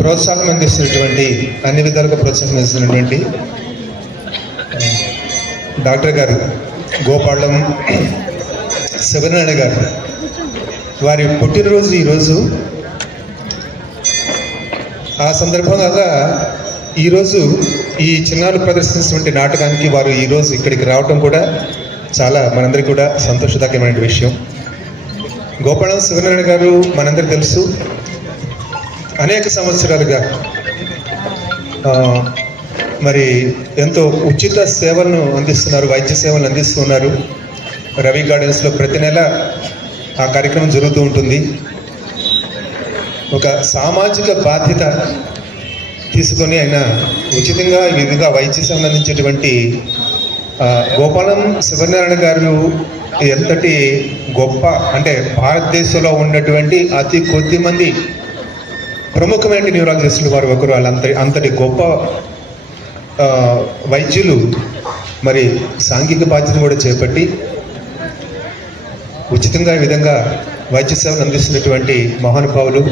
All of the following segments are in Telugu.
ప్రోత్సాహం అందిస్తున్నటువంటి, అన్ని విధాలుగా ప్రోత్సాహం అందిస్తున్నటువంటి డాక్టర్ గారు గోపాళం శివనారాయణ గారు, వారి పుట్టినరోజు ఈరోజు. ఆ సందర్భంగా ఈరోజు ఈ చిన్నారులు ప్రదర్శించినటువంటి నాటకానికి వారు ఈరోజు ఇక్కడికి రావటం కూడా చాలా మనందరికీ కూడా సంతోషదాయకమైన విషయం. గోపాళం శివనారాయణ గారు మనందరికీ తెలుసు, అనేక సంవత్సరాలుగా మరి ఎంతో ఉచిత సేవలను అందిస్తున్నారు, వైద్య సేవలను అందిస్తున్నారు. రవి గార్డెన్స్లో ప్రతి నెల ఆ కార్యక్రమం జరుగుతూ ఉంటుంది. ఒక సామాజిక బాధ్యత తీసుకొని ఆయన ఉచితంగా ఈ విధంగా వైద్య సేవలు అందించేటువంటి గోపాళం శివనారాయణ గారు ఎంతటి గొప్ప అంటే భారతదేశంలో ఉన్నటువంటి అతి కొద్ది మంది ప్రముఖమైన న్యూరాలజిస్టులు వారు ఒకరు. అంతటి గొప్ప వైద్యులు మరి సాంఘిక బాధ్యతను కూడా చేపట్టి ఉచితంగా ఈ విధంగా వైద్య సేవలు అందిస్తున్నటువంటి మహానుభావులు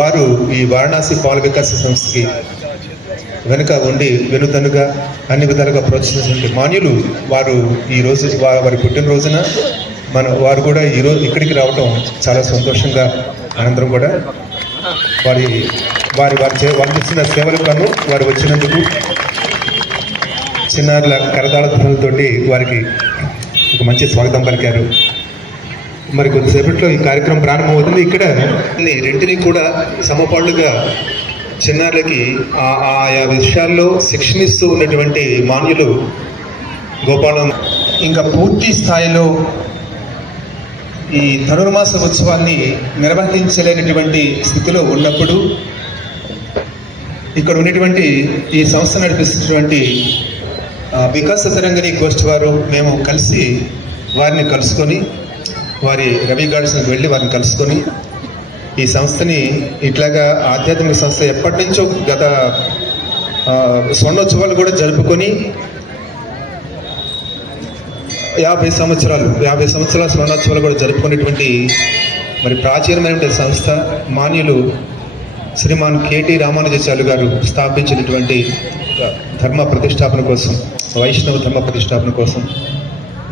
వారు. ఈ వారణాసి బాల వికాస సంస్థకి వెనుక ఉండి వెనుదనుగా అన్ని విధాలుగా ప్రోత్సహించినటువంటి మాన్యులు వారు. ఈరోజు వారి పుట్టినరోజున వారు కూడా ఈరోజు ఇక్కడికి రావటం చాలా సంతోషంగా అనంతరం కూడా వారి ఇచ్చిన సేవలకు వారు వచ్చినందుకు చిన్నారుల కరతాళ ధ్వనులతోటి వారికి ఒక మంచి స్వాగతం పలికారు. మరి కొద్దిసేపట్లో ఈ కార్యక్రమం ప్రారంభమవుతుంది. ఇక్కడ రెంటిని కూడా సమపాళ్ళుగా చిన్నారులకి ఆయా విషయాల్లో శిక్షణ ఇస్తూ ఉన్నటువంటి మాన్యులు గోపాలం ఇంకా పూర్తి స్థాయిలో ఈ ధనుర్మాస ఉత్సవాన్ని నిర్వహించలేనటువంటి స్థితిలో ఉన్నప్పుడు ఇక్కడ ఉన్నటువంటి ఈ సంస్థ నడిపిస్తున్నటువంటి వికాస తరంగిణి గోష్ఠి వారు మేము కలిసి వారిని కలుసుకొని వారి రవి గార్డెన్స్కి వెళ్ళి వారిని కలుసుకొని ఈ సంస్థని ఇట్లాగా ఆధ్యాత్మిక సంస్థ ఎప్పటి నుంచో గత స్వర్ణోత్సవాలు కూడా జరుపుకొని 50 సంవత్సరాల స్వర్ణోత్సవాలు కూడా జరుపుకునేటువంటి మరి ప్రాచీనమైనటువంటి సంస్థ మాన్యులు శ్రీమాన్ కేటీ రామానుజాచార్యులు గారు స్థాపించినటువంటి ధర్మ ప్రతిష్టాపన కోసం, వైష్ణవ ధర్మ ప్రతిష్టాపన కోసం,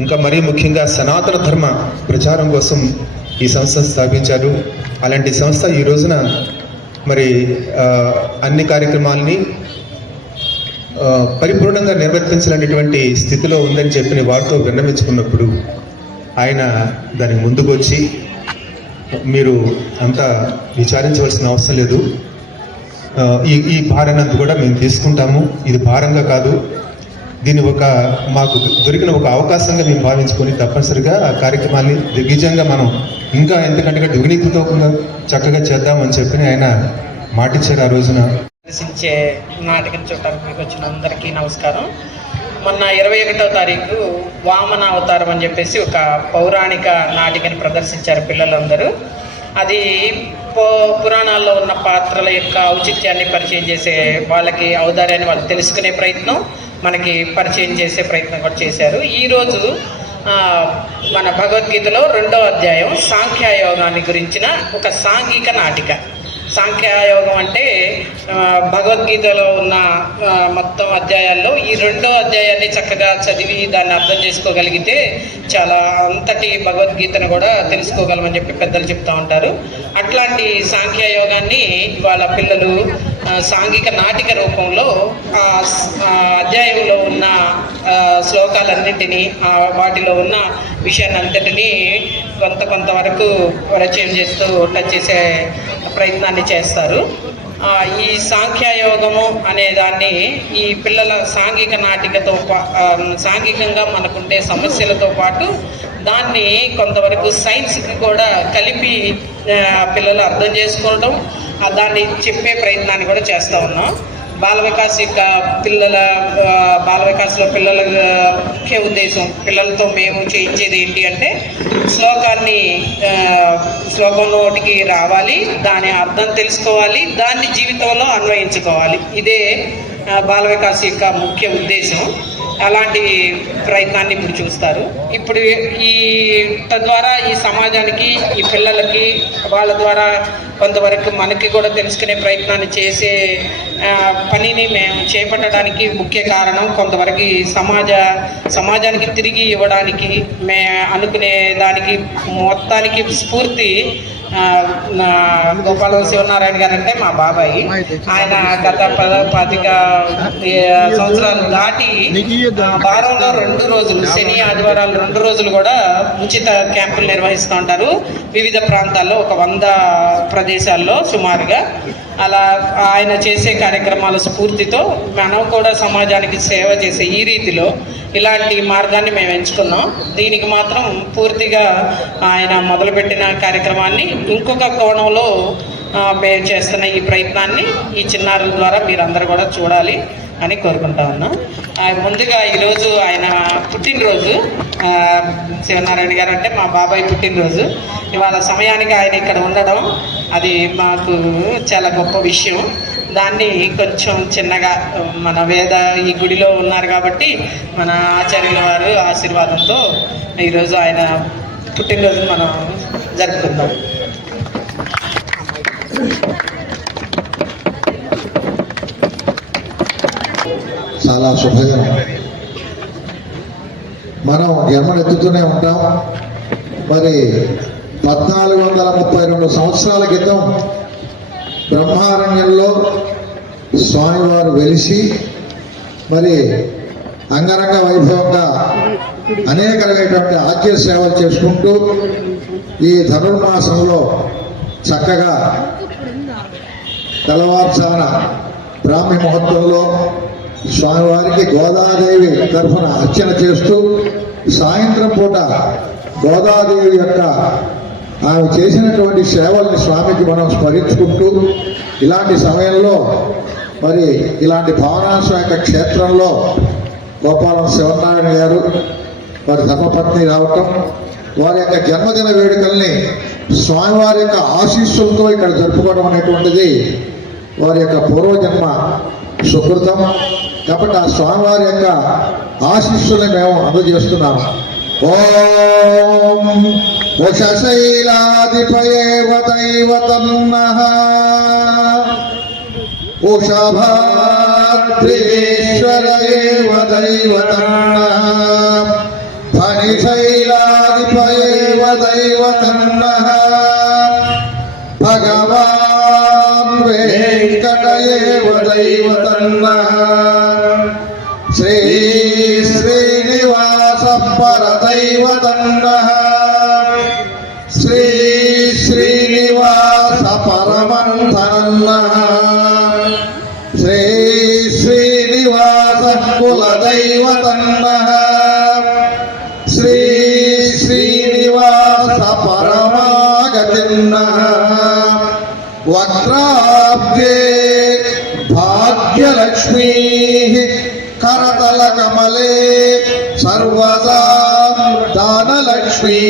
ఇంకా మరీ ముఖ్యంగా సనాతన ధర్మ ప్రచారం కోసం ఈ సంస్థను స్థాపించారు. అలాంటి సంస్థ ఈ రోజున మరి అన్ని కార్యక్రమాలని పరిపూర్ణంగా నిర్వర్తించాలనేటువంటి స్థితిలో ఉందని చెప్పిన వారితో విన్నవించుకున్నప్పుడు ఆయన దానికి ముందుకు వచ్చి, మీరు అంతా విచారించవలసిన అవసరం లేదు, ఈ భారాన్ని కూడా మేము తీసుకుంటాము, ఇది భారంగా కాదు, దీన్ని మాకు దొరికిన ఒక అవకాశంగా మేము భావించుకొని తప్పనిసరిగా ఆ కార్యక్రమాన్ని దిగ్విజయంగా మనం ఇంకా ఎంతకంటే దుగ్నీకృతంగా చక్కగా చేద్దామని చెప్పి ఆయన మాటిచ్చారు. ఆ రోజున దర్శించే నాటకం చూడటానికి వచ్చిన అందరికీ నమస్కారం. మొన్న 21వ తారీఖు వామన అవతారం అని చెప్పేసి ఒక పౌరాణిక నాటికని ప్రదర్శించారు పిల్లలందరూ. అది పురాణాల్లో ఉన్న పాత్రల యొక్క ఔచిత్యాన్ని పరిచయం చేసే, వాళ్ళకి ఔదార్యాన్ని వాళ్ళు తెలుసుకునే ప్రయత్నం, మనకి పరిచయం చేసే ప్రయత్నం కూడా చేశారు. ఈరోజు మన భగవద్గీతలో 2వ అధ్యాయం సాంఖ్యయోగాన్ని గురించిన ఒక సాంఘిక నాటిక. సాంఖ్యయోగం అంటే భగవద్గీతలో ఉన్న మొత్తం అధ్యాయాల్లో ఈ 2వ అధ్యాయాన్ని చక్కగా చదివి దాన్ని అర్థం చేసుకోగలిగితే చాలా అంతటి భగవద్గీతను కూడా తెలుసుకోగలమని చెప్పి పెద్దలు చెప్తూ ఉంటారు. అట్లాంటి సాంఖ్యయోగాన్ని వాళ్ళ పిల్లలు సాంఘిక నాటిక రూపంలో ఆ అధ్యాయంలో ఉన్న శ్లోకాలన్నింటినీ, వాటిలో ఉన్న విషయాన్ని అంతటినీ కొంతవరకు పరిచయం చేస్తూ టచ్ చేసే ప్రయత్నాన్ని చేస్తారు. ఈ సాంఖ్యయోగము అనే దాన్ని ఈ పిల్లల సాంఘిక నాటికతో సాంఘికంగా మనకుండే సమస్యలతో పాటు దాన్ని కొంతవరకు సైన్స్కి కూడా కలిపి పిల్లలు అర్థం చేసుకోవడం, దాన్ని చెప్పే ప్రయత్నాన్ని కూడా చేస్తూ ఉన్నాం. బాల వికాస్ యొక్క బాల వికాస్లో పిల్లల ముఖ్య ఉద్దేశం, పిల్లలతో మేము చేయించేది ఏంటి అంటే శ్లోకంలోటికి రావాలి, దాని అర్థం తెలుసుకోవాలి, దాన్ని జీవితంలో అన్వయించుకోవాలి. ఇదే బాల వికాస్ యొక్క ముఖ్య ఉద్దేశం. అలాంటి ప్రయత్నాన్ని ఇప్పుడు చూస్తారు. ఇప్పుడు ఈ తద్వారా ఈ సమాజానికి, ఈ పిల్లలకి వాళ్ళ ద్వారా కొంతవరకు మనకి కూడా తెలుసుకునే ప్రయత్నాన్ని చేసే పనిని మేము చేపట్టడానికి ముఖ్య కారణం కొంతవరకు సమాజానికి తిరిగి ఇవ్వడానికి అనుకునే దానికి మొత్తానికి స్ఫూర్తి గోపాలం శివనారాయణ గారు అంటే మా బాబాయ్. ఆయన గత 15 సంవత్సరాలు దాటి వారంలో 2 రోజులు, శని ఆదివారాలు 2 రోజులు కూడా ఉచిత క్యాంపులు నిర్వహిస్తూ ఉంటారు వివిధ ప్రాంతాల్లో, ఒక 100 ప్రదేశాల్లో సుమారుగా. అలా ఆయన చేసే కార్యక్రమాల స్ఫూర్తితో మనం కూడా సమాజానికి సేవ చేసే ఈ రీతిలో ఇలాంటి మార్గాన్ని మేము ఎంచుకున్నాం. దీనికి మాత్రం పూర్తిగా ఆయన మొదలుపెట్టిన కార్యక్రమాన్ని ఇంకొక కోణంలో మేము చేస్తున్న ఈ ప్రయత్నాన్ని ఈ చిన్నారుల ద్వారా మీరందరూ కూడా చూడాలి అని కోరుకుంటా ఉన్నాం. ముందుగా ఈరోజు ఆయన పుట్టినరోజు, శివనారాయణ గారు అంటే మా బాబాయ్ పుట్టినరోజు. ఇవాళ సమయానికి ఆయన ఇక్కడ ఉండడం అది మాకు చాలా గొప్ప విషయం. దాన్ని కొంచెం చిన్నగా మన ఈ గుడిలో ఉన్నారు కాబట్టి మన ఆచార్యుల వారు ఆశీర్వాదంతో ఈరోజు ఆయన పుట్టినరోజు మనం జరుపుకుందాం. చాలా శుభకరం. మనం జన్మనెత్తుతూనే ఉంటాం. మరి 1432 సంవత్సరాల క్రితం బ్రహ్మారణ్యంలో స్వామివారు వెలిసి మరి అంగరంగ వైభవంగా అనేకమైనటువంటి ఆద్య సేవలు చేసుకుంటూ ఈ ధనుర్మాసంలో చక్కగా తెల్లవారుజామున బ్రాహ్మీ ముహూర్తంలో స్వామివారికి గోదాదేవి తరఫున అర్చన చేస్తూ సాయంత్రం పూట గోదాదేవి యొక్క ఆమె చేసినటువంటి సేవల్ని స్వామికి మనం స్మరించుకుంటూ ఇలాంటి సమయంలో మరి ఇలాంటి భావనాశ్వ యొక్క క్షేత్రంలో గోపాలం శివనారాయణ గారు వారి ధర్మపత్ని రావటం, వారి యొక్క జన్మదిన వేడుకల్ని స్వామివారి యొక్క ఆశీస్సులతో ఇక్కడ జరుపుకోవడం అనేటువంటిది వారి యొక్క పూర్వజన్మ సుకృతం. కాబట్టి ఆ స్వామివారి యొక్క ఆశీస్సుల్ని మేము అందజేస్తున్నాము. ఓం ఉషశైలాధిపయేవ దైవతన్నః ఉషభాద్రీశ్వర ఏవ దైవతన్నః ఫణిశైలాధిపయేవ దైవతన్నః భగవాన్ వెంకట ఏవ దైవతన్నః శ్రీ శ్రీనివాస పరదైవతన్నః శ్రీ శ్రీనివాస పరమంతనన్నః శ్రీ శ్రీనివాస కులదైవతన్నః శ్రీ శ్రీనివాస పరమాగతిన్నః వక్రాబ్జే భాగ్యలక్ష్మీ करतल कमले सर्वदा दानलक्ष्मी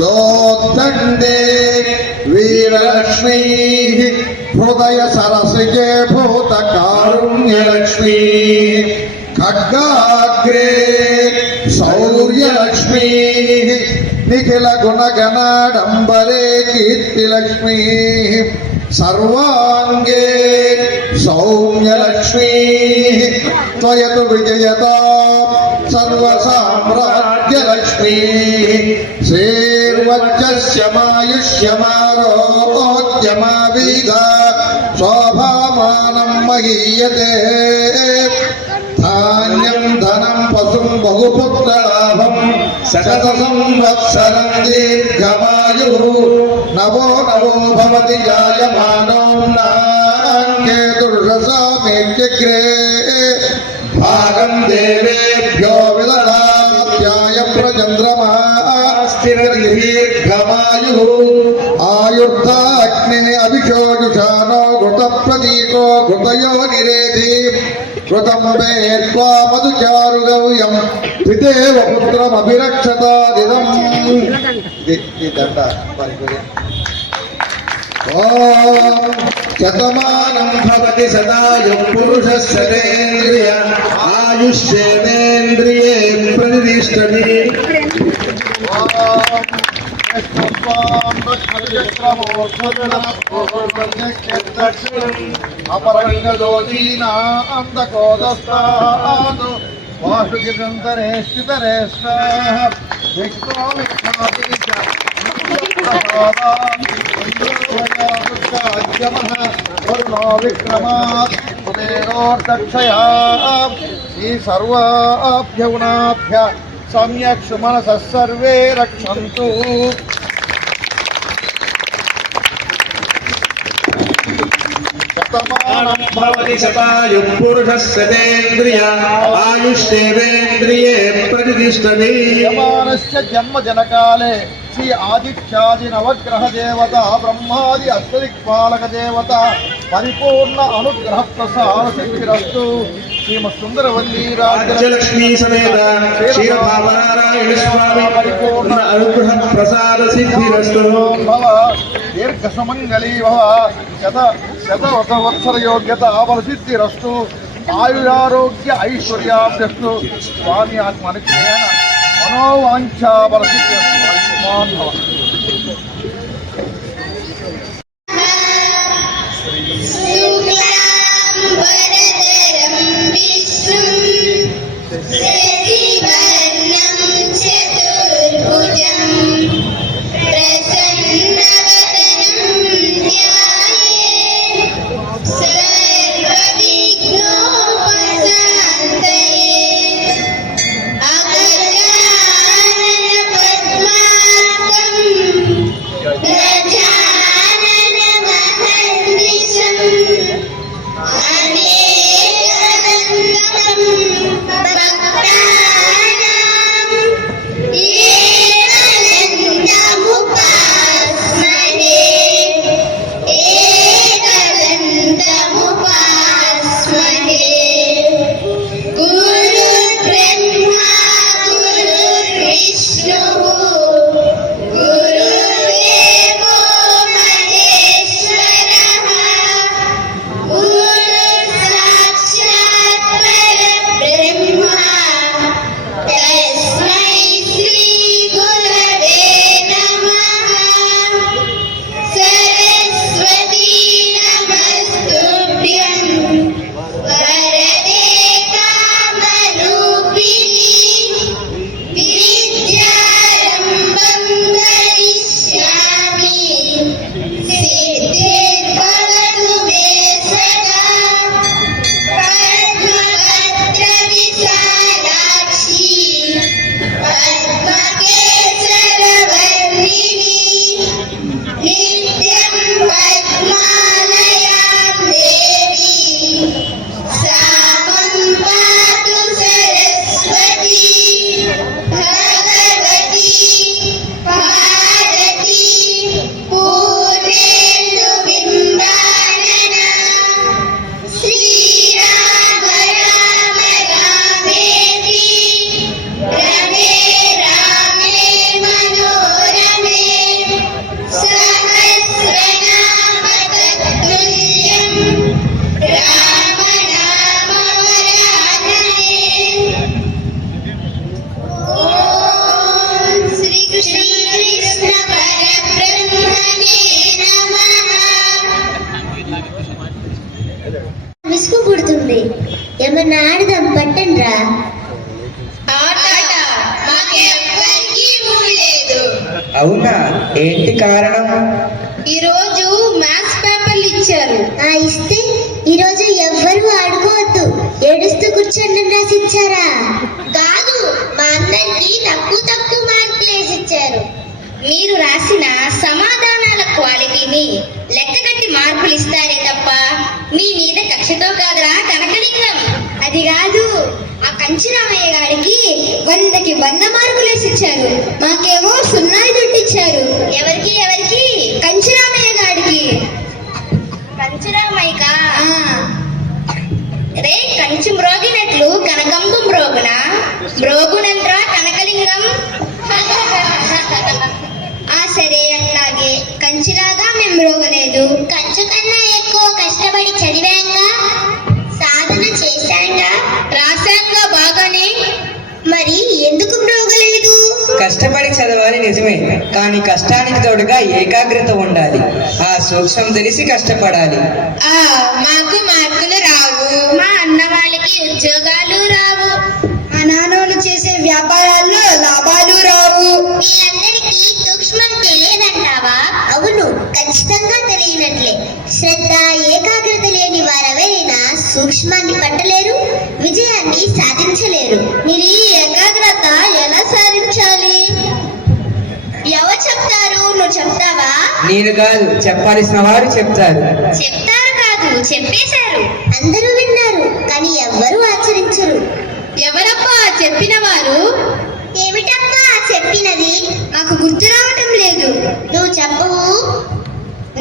दोदंडे वीरलक्ष्मी हृदय सरसिके भूत कारुण्यलक्ष्मी खड्गाग्रे शौर्यलक्ष्मी निखिल गुणगणाडंबरे कीर्तिलक्ष्मी सर्वांगे सौम्यलक्ष्मी त्वयतु विजयता सर्वसाम्राज्यलक्ष्मी श्रीर्वज्रस्यमायुष्यमारोग्यमाविदा शोभामानं महीयते धान्यं धनं पशुं बहुपुत्रलाभं शतसंवत्सरं दीर्घमायुः नवो नवो भवति जायमानो नाङ्गे दुर्रसामेत्यग्रे भागं देवेभ्यो विदधात्याय प्रचन्द्रमा स्थिरदीर्घमायुः आयुर्धाग्ने अभिषोजुषानो घृतप्रतीको घृतयो निरेधि कृतं वेत्वा मधुचारुगव्यं पितेव पुत्रमभिरक्षतादिदम् దండ శతమానం భవతి సదాయుః పురుషస్యేంద్రియ ఆయుష్యేంద్రియే ప్రతిష్టతి. అపరంగోదీనాందకోదస్తాను వాసుకిదంతరే స్థితరే వరుణో విక్రమాత్ కుబేరోర్దక్షయా ఈ సర్వాభ్యగుణాభ్య సమ్యక్ సుమనసః సర్వే రక్షन्तు. శతమానం భవతి శతాయుః పురుషస్యేంద్రియ ఆయుష్యేంద్రియే ప్రతిష్టతి. యమానస్య జన్మజనకాలే శ్రీ ఆదిత్యాది నవగ్రహ దేవత బ్రహ్మాది అష్టదిక్పాలక దేవత పరిపూర్ణ అనుగ్రహ ప్రసాద శక్తిరస్తు. శ్రీమత్సుందరవల్లీ రాజ్యలక్ష్మీ సమేత క్షీరభావనారాయణ స్వామి పరిపూర్ణ అనుగ్రహ ప్రసాద సిద్ధిరస్తు. భవ దీర్ఘ సుమంగళీ భవ శతవత్సర యోగ్యత బలసిద్ధిరస్తు. ఆయురారోగ్య ఐశ్వర్యాభ్యస్తు. స్వామి ఆత్మనుగ్రహేణ మనోవాంఛా బలసిద్ధిరస్తు. ఆయుష్మాన్ భవ. శుక్లాంబరధరం విష్ణుం శశివర్ణం చతుర్భుజం ప్రసన్నవదనం ధ్యాయేత్ సర్వవిఘ్నోపశాంతయే. అగజానన పద్మార్కం గజానన మహర్నిశం అనేకదంతం భక్తానాం ఏకదంతముపాస్మహే ఏకదంతముపాస్మహే. గురుర్బ్రహ్మా గురుర్విష్ణుః గురుర్దేవో మహేశ్వరః సాక్షాత్ పరబ్రహ్మ తస్మై శ్రీ గురవే నమః. సరస్వతీ నమస్తుభ్యం వరదే కామరూపిణి విద్యారంభం కరిష్యామి సిద్ధిర్భవతు మే సదా. పద్మపత్ర విశాలాక్షి పద్మకేసరవర్ణిని నిత్యం పద్మాలయాం దేవి సామం పాతు సరస్వతి భగవతి భారతి పూర్ణేందు బింబాననా. శ్రీరామ రామ రామేతి రమే రామే మనోరమే సహస్రనామ తత్తుల్యం రామ నామ వరాననే. ఓం శ్రీ కృష్ణ పరబ్రహ్మణే నమః. విసుగు పుడుతుంది, ఏమన్నా ఆడదాం పట్టండ్రా. ఆట మాకెవ్వరికీ మూడు లేదు. అవునా, ఏంటి కారణం? ఈరోజు మ్యాథ్స్ పేపర్లు ఇచ్చారు. ఇస్తే ఈరోజు ఎవ్వరు ఆడుకోవద్దు, ఏడుస్తూ కూర్చోండి రాసి ఇచ్చారా? కాదు, మా అందరికి తక్కువ మార్కులు వేసి ఇచ్చారు. మీరు రాసిన సమాధానాల క్వాలిటీని లెక్కగట్టి మార్కులు ఇస్తారే తప్ప మీ మీద కక్షతో కాదురా కనకలింగం. అది కాదు, ఆ కంచిరామయ్య గారికి 100కి 100 మార్కులు వేసి ఇచ్చారు. మాకేమో 0 దుట్టిచ్చారు. ఎవరికి కంచిరామయ్య గారికి. కంచిరామయ్యక రే కంచి మ్రోగినట్లు కనకంబు మ్రోగున మ్రోగునంట్రా కనకలింగం. సరే, అట్లాగే కంచిలాగా మేము మ్రోగలేదు. కంచు కన్నా ఎక్కువ నిజమే, కానీ కష్టానికి తోడుగా ఏకాగ్రత ఉండాలి. ఆ సూక్ష్మం తెలిసి కష్టపడాలి. మాకు మార్కులు రావు, మా అన్న వాళ్ళకి ఉద్యోగాలు రావు, మా నాన్నలు చేసే వ్యాపారాల్లో లాభాలు రావు. వీళ్ళందరికీ సూక్ష్మం తెలియదంటావా? అవును, ఖచ్చితంగా తెలియనట్లే. శ్రద్ధ ఏకాగ్రత లేని వారెవరైనా సూక్ష్మాన్ని పట్టలేరు, విజయాన్ని సాధించలేరు. మీరు ఈ ఏకాగ్రత ఎలా సాధించాలి? ఎవరు చెప్తారు? నువ్వు చెప్తావా? నేను కాదు, చెప్పాల్సిన వారు చెప్తారు. చెప్తారు కాదు, చెప్పేశారు. అందరూ విన్నారు, కానీ ఎవ్వరూ ఆచరించరు. ఎవరప్పా చెప్పిన వారు? ఏమిటప్పా చెప్పినది? నాకు గుర్తు రావటం లేదు. నువ్వు చెప్పవు,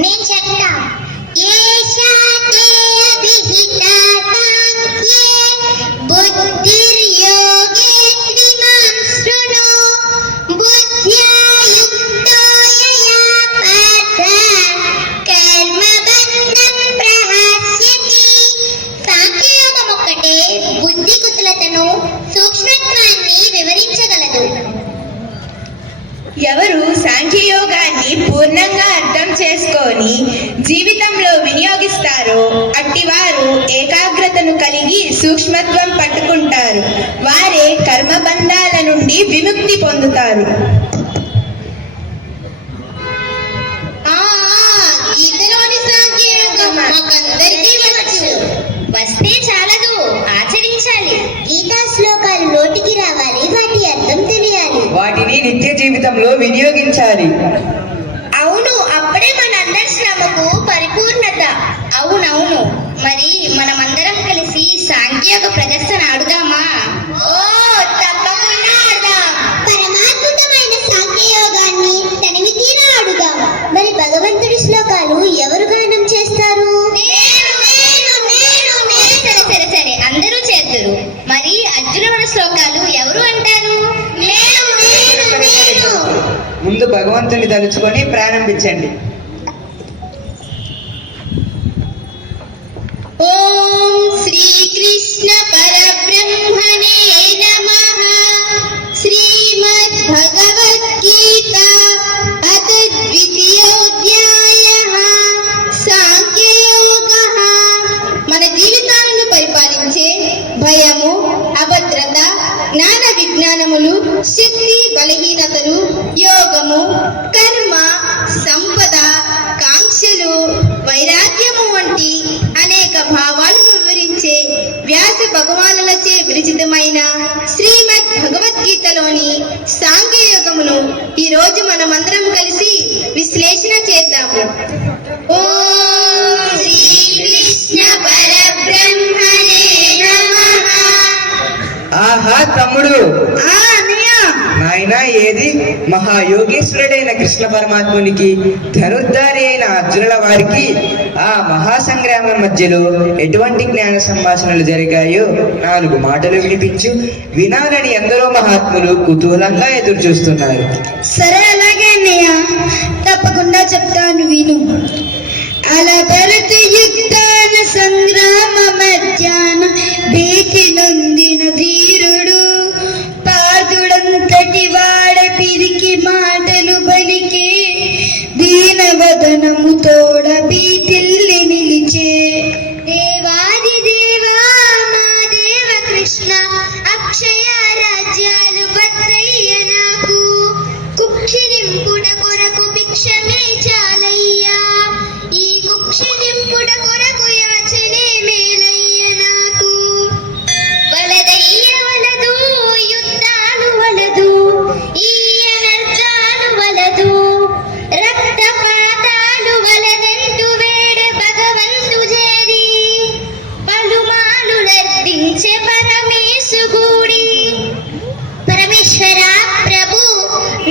నేను చెప్తా. బుద్ధిర్యోగే త్రిమాం శృణు బుద్ధ్యా యుక్తో యయా పార్థ కర్మబంధం ప్రహాస్యతి. సాంఖ్యయోగం ఒక్కటే బుద్ధి కుశలతను సూక్ష్మత్వాన్ని వివరించగలదు. ఎవరు సాంఖ్యయోగాన్ని పూర్ణంగా అర్థం చేసుకొని జీవితంలో వినియోగిస్తారో అట్టివారు ఏకాగ్రతను కలిగి సూక్ష్మత్వం పట్టుకుంటారు. వారే కర్మబంధాల నుండి విముక్తి పొందుతారు. గీతలోని సాంఖ్యయోగం మాకందరికీ వచ్చు. వస్తే చాలదు, ఆచరించాలి. గీతా శ్లోకాలు నోటికి రావాలి, వాటి అర్థం తెలియాలి. వాటిని నిత్య జీవితంలో వినియోగించాలి. అవును, అప్పుడే మనందరి శ్రమకు పరిపూర్ణత. అవునవును, మరి మనమందరం కలిసి సాంఖ్యయోగ ప్రదర్శన ఆడుదామా? ఓ తప్పకుండా ఆడదాం. పరమాద్భుతమైన సాంఖ్యయోగాన్ని తనివి తీరా ఆడుదాం. మరి భగవంతుడి శ్లోకాలు ఎవరు గానం చేస్తారు? సరే అందరూ చేద్దరు. మరి అర్జున శ్లోకాలు ఎవరు అంటారు? ముందు భగవంతుని తలుచుకొని ప్రారంభించండి. ఓం శ్రీకృష్ణ పరబ్రహ్మణే నమః. శ్రీమద్ భగవద్గీత అథ ద్వితీయోధ్యాయః సాంఖ్యయోగః. మన జీవితాలను పరిపాలించే భయము, అభద్రత, జ్ఞాన విజ్ఞానములు, శక్తి బలహీనతలు, యోగము, కర్మ, సంపద, కాంక్షలు, వైరాగ్యము వంటి అనేక భావాలను వివరించే వ్యాస భగవానులచే విరచితమైన శ్రీమద్ భగవద్గీతలోని సాంఖ్యయోగమును ఈ రోజు మనమందరం కలిసి విశ్లేషణ చేద్దాము. ఓం శ్రీకృష్ణ పరబ్రహ్మణే నమః. ఆహా తమ్ముడు, నాయన ఏది మహాయోగేశ్వరుడైన కృష్ణ పరమాత్మునికి ధనుర్ధారి అయిన అర్జునుల వారికి ఆ మహాసంగ్రామం మధ్యలో ఎటువంటి జ్ఞాన సంభాషణలు జరిగాయో 4 మాటలు వినిపించు. వినాలని ఎందరో మహాత్ములు కుతూహలంగా ఎదురు చూస్తున్నారు. సరే, అలాగే అన్నయ్య, తప్పకుండా చెప్తాను, విను. అలభరత యుద్ధాన సంగ్రామ మధ్యాహ్న భీతి నొందిన ధీరుడు పాదుడంతటి వాడ పిరికి మాటలు పలికే దీనవదనము తోడ భీతిల్లి నిలిచే. దేవాది దేవా మా దేవ కృష్ణ అక్షయ రాజ్యాలు బద్దయ్య నాకు. కుక్షి నింపుడ కొరకు భిక్షమే చాలయ్యా. ఈ కుక్షి నింపుడ కొరకు యాచనే మేలయ్య నాకు. వలదయ్య వలదు యుద్ధాలు వలదు, ఈ అనర్థాలు వలదు, రక్తపాతాలు వలదంటూ వేడే భగవంతు చేరి పలుమాలు నర్దించే పరమేశు గూడి. పరమేశ్వర ప్రభు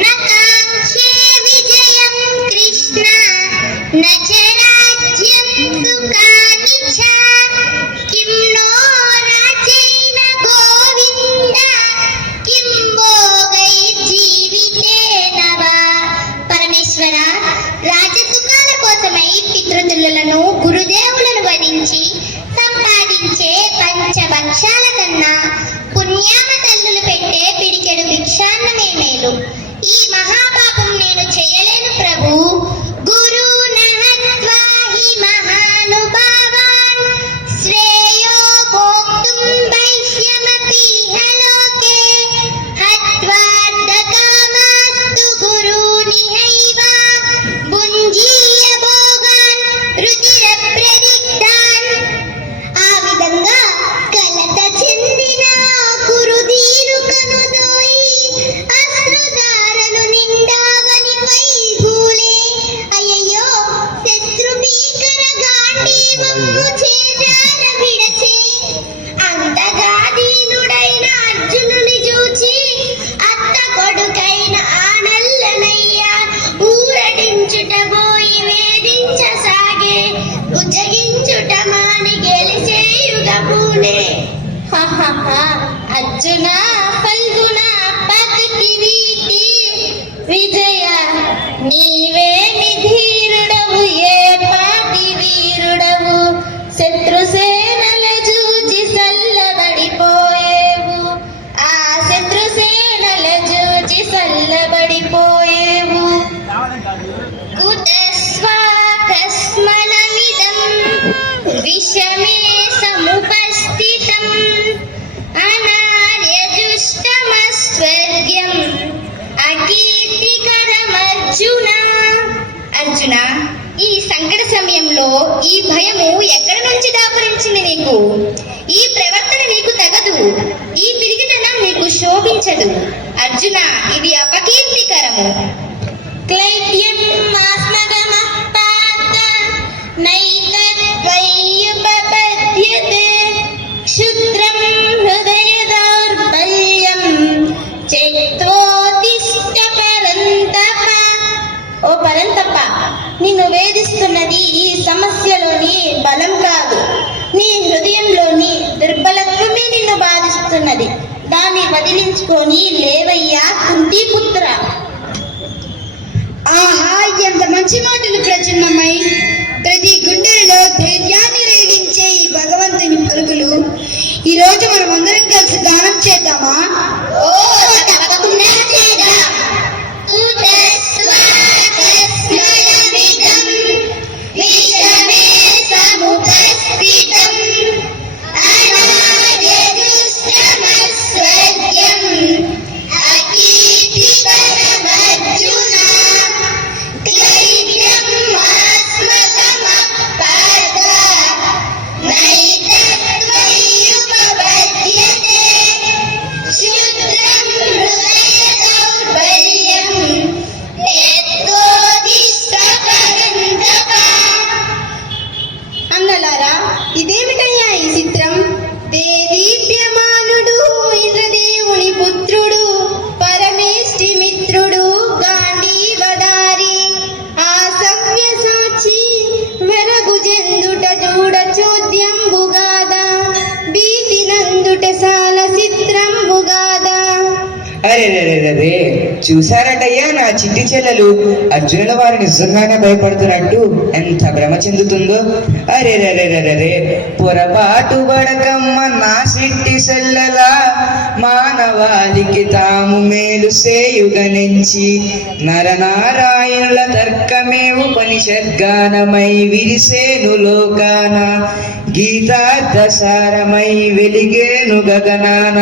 నకాంక్షే విజయం కృష్ణ నచరాజ్యం సుఖానిచ్చ. కిం నో రాజైన గోవింద కిం భోగై జీవితేనవ. పరమేశ్వర, రాజసుఖాల కోసమై పితృతులను గురుదేవులను వధించి సంపాదించే పంచభక్షాల కన్నా పుణ్యామ తల్లులు పెట్టే పిడికెడు భిక్షాన్నమే మేలు. ఈ మహాపాపం రంగు చేజార విడచి అంతగా దీనుడైన అర్జునుని చూచి అత్త కొడుకైన ఆనల్లనయ్య ఊరడించుట పోయి వేధించసాగే బుజ్జగించుట మాని గెలిచేయుగపునే అర్జున ఫల్గుణ పదకిరీటి విజయ నీవే నిధీరుడవు ఏ పాటి వీరుడవు శత్రుసేనల చూచి సల్లబడిపోయేవు ఆ శత్రుసేనల చూచి సల్లబడిపోయేవు కుతస్వాకస్మనమిదం విషమే సముపస్థితం అనార్యదుష్టమస్వర్గ్యం అకీర్తికరమర్జున. అర్జున, ఈ సంకట సమయంలో ఈ భయము ఎక్కడి నుంచి దాపురించింది నీకు? ఈ ప్రవర్తన నీకు తగదు, ఈ పిరిగితనం నీకు శోభించదు. అర్జున, ఇది అపకీర్తికరము. క్లైత్యం ఆస్మగమః పార్థ నైతత్వయ్యుపపద్యతే క్షుద్రం హృదయ దౌర్బల్యం త్యక్త్వోత్తిష్ఠ పరంతప. ఓ పరంతప, నిన్ను వేధిస్తున్నది ఈ సమస్యలోని బలం కాదు, నీ హృదయంలోని దుర్బలత్వమే నిన్ను బాధిస్తున్నది. దాన్ని వదిలించుకొని లేవయ్యా కుంతీపుత్ర. ఆహా, ఎంత మంచి మాటలు ప్రచున్నమై ప్రతి గుండెలలో ధైర్యాన్ని రేగించే ఈ భగవంతుని పరుగులు ఈ రోజు మనం అందరం కలిసి దానం చేద్దామా? ఓ తప్పకుండా చేద్దాం. విషమే సముపస్థితం అనార్యదుష్టమస్వర్గ్యం అకీర్తికరమర్జున. క్లైవ్యం ఆస్మగమః పార్థ నైతత్వయ్యుపపద్యతే క్షుద్రం హృదయ దౌర్బల్యం త్యక్త్వోత్తిష్ఠ పరంతప. అన్నలారా, ఇదేమిటయ్యా ఈ చిత్రం? దేదీప్యమానుడు ఇంద్రదేవుని పుత్రుడు పరమేష్టి మిత్రుడు గాంధీవదారి ఆ సవ్యసాచి వెరగు జందుట చూడ చోద్యంబుగాదా భీతి నందుట సాల చిత్రంబుగాదా. అరే రే, చూసారటయ్యా నా చిట్టి చెల్లెలు అర్జునుల వారు నిజంగానే భయపడుతున్నట్టు ఎంత భ్రమ చెందుతుందో. అరే రే, పొరపాటు పడకమ్మ నా చిట్టి చెల్లెలా, మానవాళికి తాము మేలు సేయుగనించి నరనారాయణుల తర్కమే ఉపనిషద్గానమై విరిసేను లోకాన గీతార్థసారమై వెలిగేను గగనాన.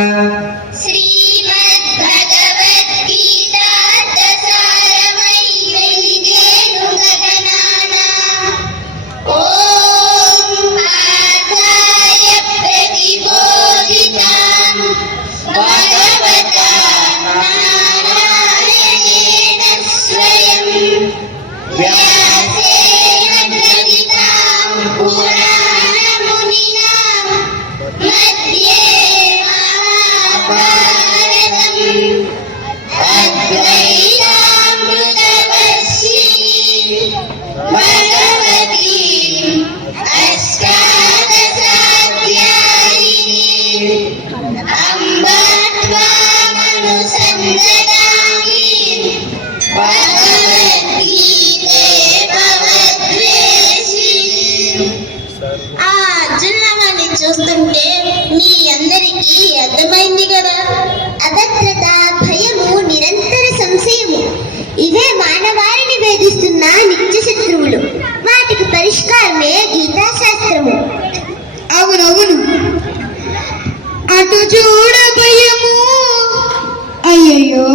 శ్రీమద్భగవద్గీతార్థసారమై వెలిగేను గగనాన. ఓం పార్థాయ ప్రతిబోధితాం భగవతా నారాయణేన స్వయం వ్యాసేన గ్రథితాం పురాణమునినా మధ్యే మహాభారతం అద్వైతామృతవర్షిణి భగవతి అష్టాదశాధ్యాయిని అంబ త్వామనుసందదామి భగవద్గీతే భవద్వేషిణి. ఆ అర్జునవాణ్ణి చూస్తుంటే మీ అందరికీ అర్థమైంది కదా, అభద్రత, భయము, నిరంతర సంశయము ఇవే మానవాళిని వేధిస్తున్న నిత్య శత్రువులు. వాటికి పరిష్కారమే గీతాశాస్త్రము. అవునవును, అటు చూడ భయము, అయ్యయ్యో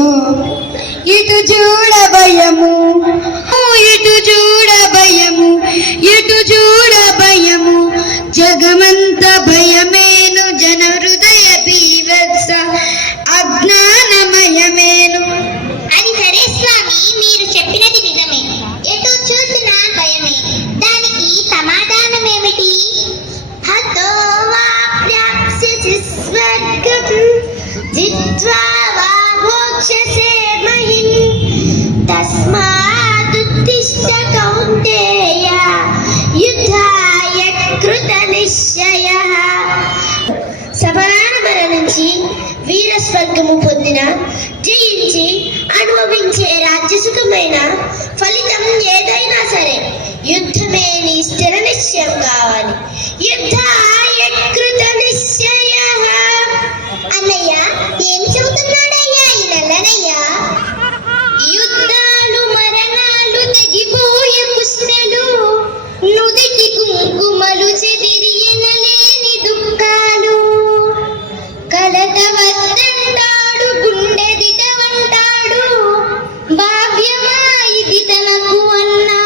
ఇటు చూడ భయము, ఇటు చూడ భయము, ఇటు చూడ భయము, జగమంత భయమేను, జన హృదయ బీభత్స అజ్ఞానమయమేను. అది సరే స్వామి, మీరు చెప్పినది నిజమే. ఎటు చూసినా భయమే. దానికి సమాధానం ఏమిటి? त्यक्त्वा वा भोक्ष्यसे महिम् तस्मादुत्तिष्ठ कौन्तेय युद्धाय कृतनिश्चयः సభాన మరణించి వీర స్వర్గము పొందిన జయించి అనుభవించే రాజ్యసుఖమైన ఫలితం ఏదైనా సరే యుద్ధమే నీ స్థిర నిశ్చయం కావాలి. యుద్ధాయ కృత నిశ్చయ. అన్నయ్య ఏం చెబుతున్నాడయ్యా ఈ నల్లనయ్య? యుద్ధాలు మరణాలు తెగిపోయే కుస్మెలు నుదిటి కుంకుమలు చెదిరి ఎనలేని దుఃఖాలు కలత వద్దంటాడు గుండెదిటవంటాడు భావ్యమా ఇది తనకు అన్నా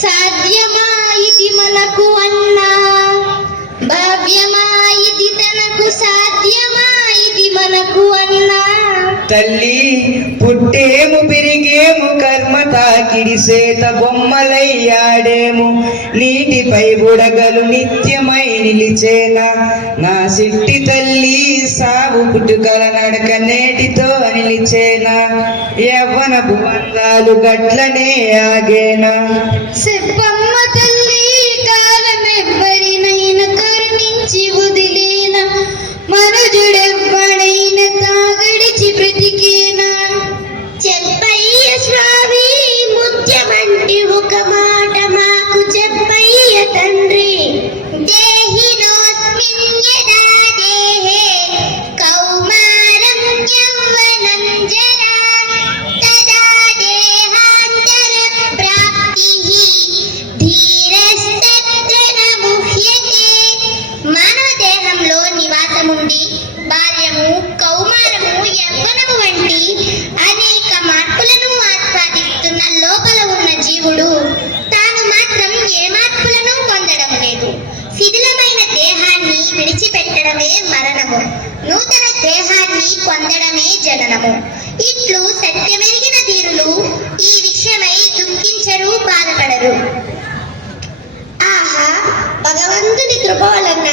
సాధ్యమా ఇది మనకు అన్నా భావ్యమా ఇది తనకు సాధ్యమా ఇది మనకు అన్నా తల్లి పుట్టేము పెరిగేము కర్మ తాకిడి సేత బొమ్మలయ్యాడేము నీటిపై బుడగలు నిత్యమై నిలిచేనా నా సిట్టి తల్లి సాగు పుట్టుకల నడక నేటితో నిలిచేనా యవ్వనపు బంధాలు గట్లనే ఆగేనా చెప్పమ్మ తల్లి కాలమెవ్వరినైనా కరుణించి వదిలేనా మనుజుడెవ్వడైనా తాగడిచి బ్రతికేనా చెప్పయ్య స్వామి ముత్యమంటి ఒక మాట మాకు చెప్పయ్య తండ్రి దేహినోస్మిన్ యదా దేహే కౌమారం యౌవనం జరా తదా దేహాంతర ప్రాప్తిః ధీరస్తత్ర న ముహ్యతే. మానవ దేహంలో నివాసముండి బాల్యము కౌమారము యవ్వనము వంటి అనేక మార్పులను ఆస్వాదిస్తున్న లోపల ఉన్న జీవుడు తాను మాత్రం ఏ మార్పులను పొందడం లేదు. శిథిలమైన దేహాన్ని విడిచిపెట్టడమే మరణము, నూతన దేహాన్ని పొందడమే జననము. ఇట్లు సత్యమెరిగిన తీరులు ఈ విషయమై దుఃఖించరు, బాధపడరు. ఆహా, భగవంతుని కృప వలన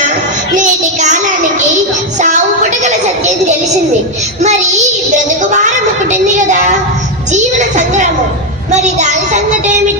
నేటి కాలానికి సావు పుట్టుకల సత్యం తెలిసింది. మరి బ్రతుకు భారం ఒకటి ఉంది కదా, జీవన సంగ్రామం. మరి దాని సంగతి ఏమిటి?